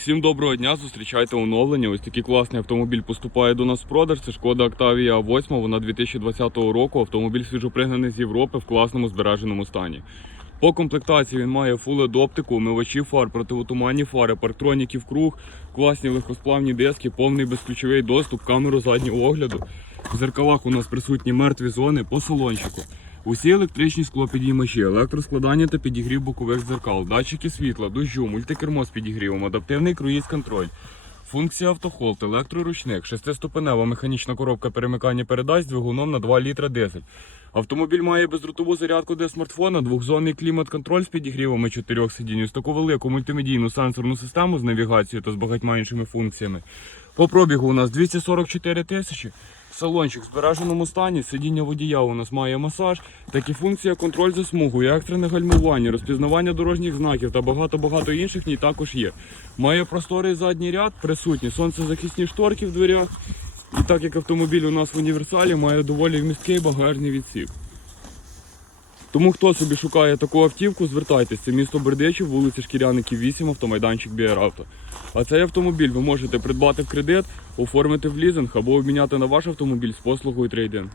Всім доброго дня, зустрічайте оновлення. Ось такий класний автомобіль поступає до нас в продаж. Це шкода Octavia 8, вона 2020 року. Автомобіль свіжопригнаний з Європи в класному збереженому стані. По комплектації він має Full LED оптику, омивачі фар, противотуманні фари, парктроніки в круг, класні легкосплавні диски, повний безключовий доступ, камеру заднього огляду. В зеркалах у нас присутні мертві зони по салончику. Усі електричні склопідіймачі, електроскладання та підігрів бокових дзеркал, датчики світла, дощу, мультикермо з підігрівом, адаптивний круїз-контроль, функція автохолд, електроручник, шестиступенева механічна коробка перемикання передач з двигуном на 2 літра дизель. Автомобіль має бездротову зарядку для смартфона, двохзонний клімат-контроль з підігрівами чотирьох сидінь, ось таку велику мультимедійну сенсорну систему з навігацією та з багатьма іншими функціями. По пробігу у нас 244 тисячі. Салончик в збереженому стані, сидіння водія у нас має масаж, такі функція контроль за смугою, екстрене гальмування, розпізнавання дорожніх знаків та багато-багато інших ній також є. Має просторий задній ряд, присутні сонцезахисні шторки в дверях. І так як автомобіль у нас в універсалі, має доволі вмісткий багажний відсік. Тому хто собі шукає таку автівку, звертайтеся. Це місто Бердичів, вулиця Шкіряників 8, автомайданчик Біаравто. А цей автомобіль ви можете придбати в кредит, оформити в лізинг або обміняти на ваш автомобіль з послугою трейдинг.